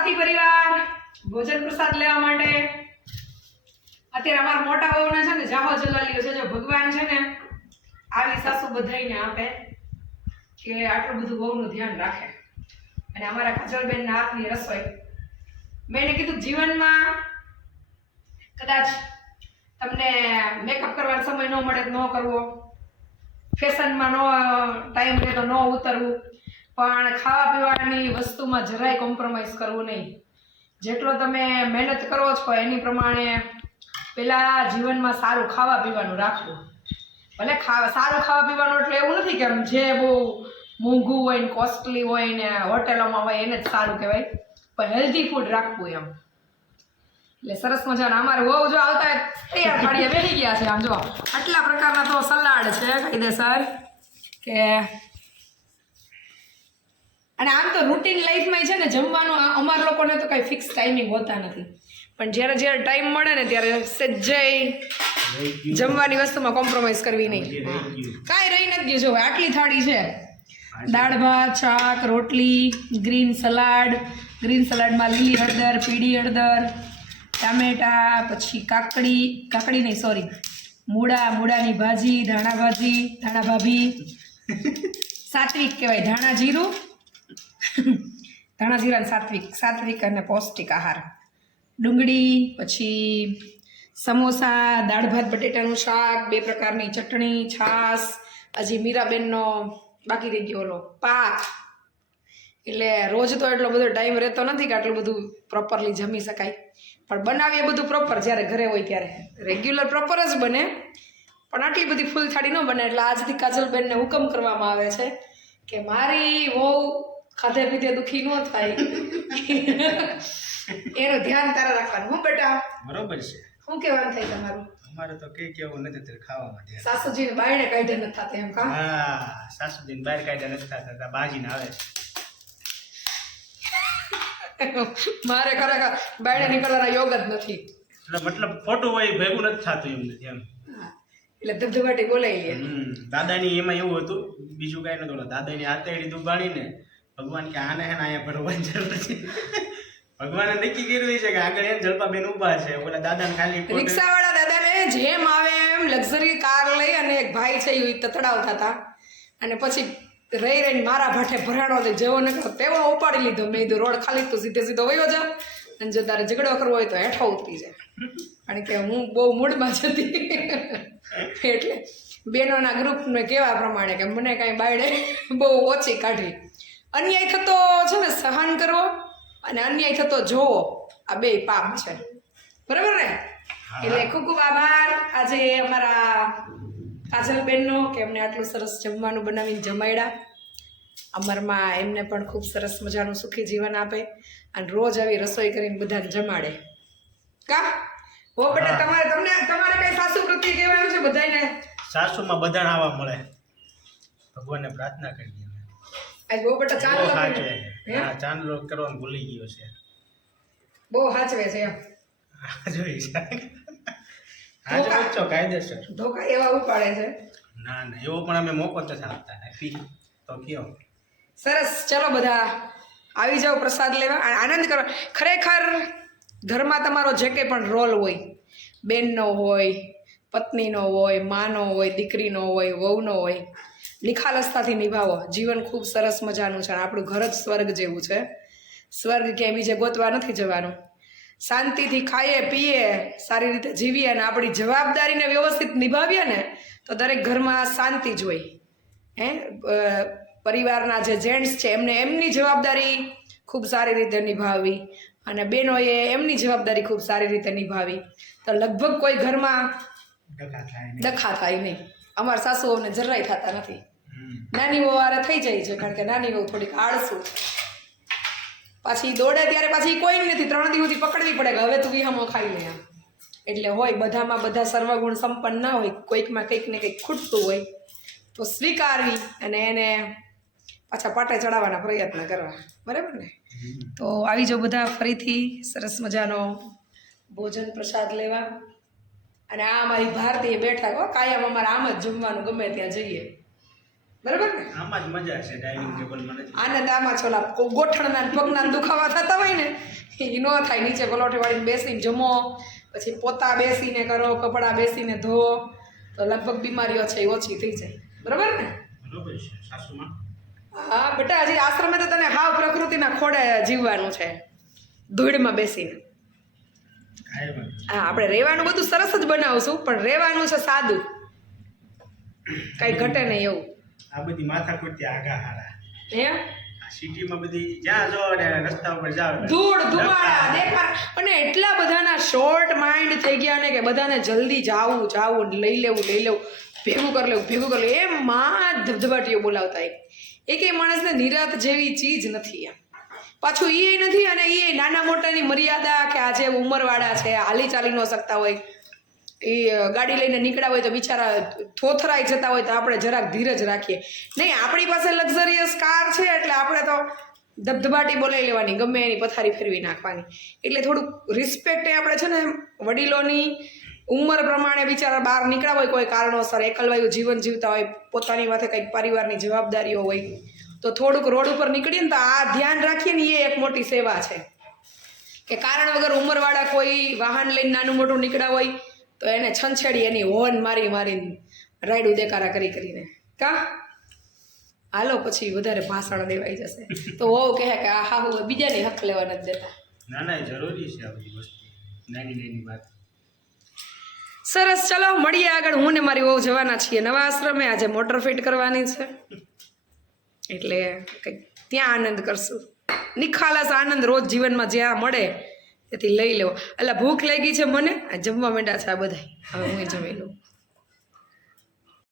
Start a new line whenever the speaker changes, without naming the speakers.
સાથી પરિવાર. ભોજન પ્રસાદ લેવા માટે. અત્યારે અમારા મોટા વહુને છે ને જાહો જલાલીઓ છે, જો ભગવાન છે ને, આવી સાસુ બધાઈને આપે કે આટલું બધું બહુનું ધ્યાન રાખે. અને અમારા કાજલબેનના હાથની રસોઈ. મેં એને કીધું, જીવનમાં કદાચ તમને મેકઅપ કરવાનો સમય ન મળે તો ન કરવો. ફેશનમાં ન ટાઈમ રહે તો ન ઉતરવું. પણ ખાવા પીવાની વસ્તુમાં જરાય કોમ્પ્રોમાઇઝ કરવું નહીં. જેટલો તમે મહેનત કરો છો એની પ્રમાણે પેલા જીવનમાં સારું ખાવા પીવાનું રાખવું. ભલે ખાવા સારું ખાવા પીવાનું એટલે એવું નથી કે જે બહુ મોંઘું હોય ને કોસ્ટલી હોય ને હોટેલોમાં હોય એને જ સારું કહેવાય, પણ હેલ્ધી ફૂડ રાખવું એમ. એટલે સરસ મજાના. અમારે વહુ જો આવતા તૈયાર થાળીએ બેસી ગયા છે. આમ જો આટલા પ્રકારના તો સલાડ છે કાયદેસર, કે અને આમ તો રૂટીન લાઈફમાં છે ને જમવાનું આ અમારા લોકોને તો કાંઈ ફિક્સ ટાઈમિંગ હોતા નથી. પણ જ્યારે જ્યારે ટાઈમ મળે ને ત્યારે સજ્જય જમવાની વસ્તુમાં કોમ્પ્રોમાઇઝ કરવી નહીં. કાંઈ રહી નથી ગયું. જો આટલી થાળી છે. દાળ ભાત શાક રોટલી ગ્રીન સલાડ ગ્રીન સલાડમાં લીલી હળદર પીળી હળદર ટામેટા પછી કાકડી. કાકડી નહીં સોરી મૂળા મૂળાની ભાજી ધાણા ભાજી ધાણા ભાભી. સાત્વિક કહેવાય ધાણા જીરું ધાણા જીરા સાત્વિક સાત્વિક અને પૌષ્ટિક આહાર. ડુંગળી, પછી સમોસા, દાળ ભાત, બટેટાનું શાક, બે પ્રકારની ચટણી, છાશ, હજી મીરાબેનનો બાકી રહી ગયો ઓલો પાક. એટલે રોજ તો એટલો બધો ટાઈમ રહેતો નથી કે આટલું બધું પ્રોપરલી જમી શકાય. પણ બનાવીએ બધું પ્રોપર જ્યારે ઘરે હોય ત્યારે. રેગ્યુલર પ્રોપર જ બને. પણ આટલી બધી ફૂલ થાળી ન બને. એટલે આજથી કાજલબેનને હુકમ કરવામાં આવે છે કે મારી વહુ ખાધે પીધે દુખી ન થાય. એનું ધ્યાન તારા રાખવાનું હું બેટા.
બરોબર છે.
શું કહેવાનું થાય તમારું?
અમારે તો કઈ કેવું નથી તે ખાવામાં ધ્યાન.
સાસુજીને બાયણે કાઢે નથી થતા એમ કા?
હા સાસુજીને બહાર કાઢ્યા નથી થતા તા બાજીને આવે છે.
મારે ખરેખર બાયણે નીકળવાના યોગ જ નથી.
એટલે મતલબ ખોટું હોય ભેગું નથી થતું એમ નથી એમ
એટલે ધબધબાટી બોલાઈ
દાદાની એમાં એવું હતું બીજું કાંઈ નતું દાદાની આતેડી દુબાણીને ભગવાન કે આને હે અહીંયા ભરવાની જરૂર છે ભગવાને નક્કી કર્યું છે કે આગળ એમ જલપાબેન ઊભા છે. ઓલા દાદાને ખાલી
રિક્ષાવાળા દાદાને જેમ આવે એમ લક્ઝરી કાર લઈ અને એક ભાઈ છે એ તતડાવતા હતા. અને પછી રહી રહીને મારા ભાઠે ભરાણો લઈ જેવો ને તેવો ઉપાડી લીધો. મેં કીધું, રોડ ખાલી તો સીધે સીધો વયો જા. અને જો તારે ઝઘડો કરવો હોય તો હેઠો ઉતરી જાય કારણ કે હું બહુ મૂડમાં જતી. એટલે બહેનોના ગ્રુપને કહેવા પ્રમાણે કે મને કાંઈ બાયડે બહુ ઓછી કાઢી. અન્યાય થતો છે ને સહન કરવો અને અન્યાય થતો જોવો આ બે પાપ છે. બરાબર ને? એટલે ખૂબ ખૂબ આભાર. આજે અમારા કાજલબેનનો કે એમને આટલું સરસ જમવાનું બનાવીને જમાડ્યા અમરમાં એમને પણ ખૂબ સરસ મજાનું સુખી જીવન આપે અને રોજ આવી રસોઈ કરીને બધાને જમાડે. કા? હો બેટા તમારે તમને તમારે કઈ સાસુ પ્રત્યે કહેવાનું છે બધાને
સાસુમાં બધાને આવવા મળે. ભગવાનને પ્રાર્થના કરીએ.
આજ બહુ બટા ચાંદ
બહુ
લગાવીને.
સાચવે
હે?
ચાંદલો કરવાનું ભૂલી ગયો છે.
બહુ સાચવે છે એમ.
જોઈ છે. હા જો છો કાયદેસર.
ધોકા એવા ઉપાડે છે.
ના ના એવો પણ અમે મોકો તો આપતા. નથી તો કયો.
સરસ. ચલો બધા આવી જાઓ પ્રસાદ લેવા. અને આનંદ કરો. ખરેખર ઘરમાં તમારો જે કંઈ પણ રોલ હોય બેનનો હોય પત્નીનો હોય માનો હોય દીકરીનો હોય વહુનો હોય નિખાલસતાથી નિભાવો. જીવન ખૂબ સરસ મજાનું છે અને આપણું ઘર જ સ્વર્ગ જેવું છે. સ્વર્ગ ક્યાંય બીજે ગોતવા નથી જવાનું. શાંતિથી ખાઈએ પીએ સારી રીતે જીવીએ અને આપણી જવાબદારીને વ્યવસ્થિત નિભાવીએ ને તો દરેક ઘરમાં શાંતિ જ હોય. હે? પરિવારના જે જેન્ટ્સ છે એમને એમની જવાબદારી ખૂબ સારી રીતે નિભાવવી અને બહેનોએ એમની જવાબદારી ખૂબ સારી રીતે નિભાવી. તો લગભગ કોઈ ઘરમાં
દખા થાય નહીં.
અમારા સાસુઓને જરાય થતા નથી. નાની વહુ વારે થઈ જાય છે કારણ કે નાની વહુ થોડીક આળસુ પાછી દોડે ત્યારે પાછી કોઈ નથી ત્રણ દિવસથી પકડવી પડે કે હવે તું વિહામો ખાઈ લે એટલે હોય બધામાં બધા સર્વગુણ સંપન્ન ના હોય કોઈકમાં કંઈક ને કંઈક ખૂટતું હોય તો સ્વીકારવી અને એને પાછા પાટે ચડાવવાના પ્રયત્ન કરવા. બરાબર ને? તો આવી જાઓ બધા ફરીથી સરસ મજાનો ભોજન પ્રસાદ લેવા. અને આ અમારી ભારતીય બેઠક હો કાયમ અમારે આમ જ જમવાનું ગમે ત્યાં જઈએ. બરાબર ને?
આમાં જ મજા છે ડાઇનિંગ ટેબલમાં નથી
આનંદ આમાં છોલા ગોઠણના પગના દુખાવા થતા હોય ને એ ન થાય. નીચે પલોઠી વાળીને બેસીને જમો પછી પોતા બેસીને કરો કપડાં બેસીને ધો તો લગભગ બીમારીઓ છે એ ઓછી થઈ જાય. બરાબર ને?
બરોબર છે સાસુમાં?
હા બેટા હજી આશ્રમે તો તને હાવ પ્રકૃતિના ખોડે જીવવાનું છે. ધૂળમાં બેસીને. હા આપણે રહેવાનું બધું સરસ જ બનાવશું પણ રહેવાનું છે સાદું. કઈ ઘટે નહીં એવું.
આ બધી માથાકૂટ આગા હારા.
હે?
સિટીમાં બધી જ્યાં જો ને રસ્તા ઉપર જાવ
ધૂળ ધુમાડા દેખા અને એટલા બધાના શોર્ટ માઇન્ડ થઈ ગયા ને કે બધાને જલ્દી જાવું જાવું લઈ લેવું લઈ લેવું ભેગું કરી લેવું ભેગું કરી લેવું. એમ માં ધબધબાટીઓ બોલાવતા એક. એકેય માણસને નિરાત જેવી ચીજ નથી એમ. પાછું એ નથી અને એ નાના મોટાની મર્યાદા કે આજે ઉંમરવાળા છે હાલી ચાલી ન શકતા હોય. એ ગાડી લઈને નીકળ્યા હોય તો બિચારા થોથરાઈ જતા હોય તો આપણે જરાક ધીરજ રાખીએ. નહીં, આપણી પાસે લક્ઝરિયસ કાર છે એટલે આપણે તો ધબધબાટી બોલાવી લેવાની, ગમે એની પથારી ફેરવી નાખવાની. એટલે થોડુંક રિસ્પેક્ટ એ આપણે છે ને વડીલોની ઉંમર પ્રમાણે બિચારા બહાર નીકળ્યા હોય, કોઈ કારણોસર એકલવાયું જીવન જીવતા હોય, પોતાની માથે કંઈક પરિવારની જવાબદારીઓ હોય, તો થોડુંક રોડ ઉપર નીકળીએ ને તો આ ધ્યાન રાખીએ ને એ એક મોટી સેવા છે. કે કારણ વગર ઉંમરવાળા કોઈ વાહન લઈને નાનું મોટું નીકળ્યા હોય તો એને છંછેડી એની હોર્ન મારી મારીને રાયડું દેકારા કરી કરીને. કા? હાલો પછી વધારે ભાષણ દેવાઈ જશે. તો વહુ કહે કે આ હા હું બીજાની હક લેવા નથી દેતા.
ના ના જરૂરી છે આ બધી વસ્તુ. નાની નાની વાત.
સરસ ચલો મળીએ આગળ. હું ને મારી વહુ જવાના છીએ નવા આશ્રમે. આજે મોટર ફિટ કરવાની છે. એટલે કંઈક ત્યાં આનંદ કરશું. નિખાલસ આનંદ રોજ જીવનમાં જ્યાં મળે તેથી લઈ લેવો. એટલે ભૂખ લાગી છે મને? આ જમવા માંડ્યા છે આ બધા હવે હું જમી લઉં.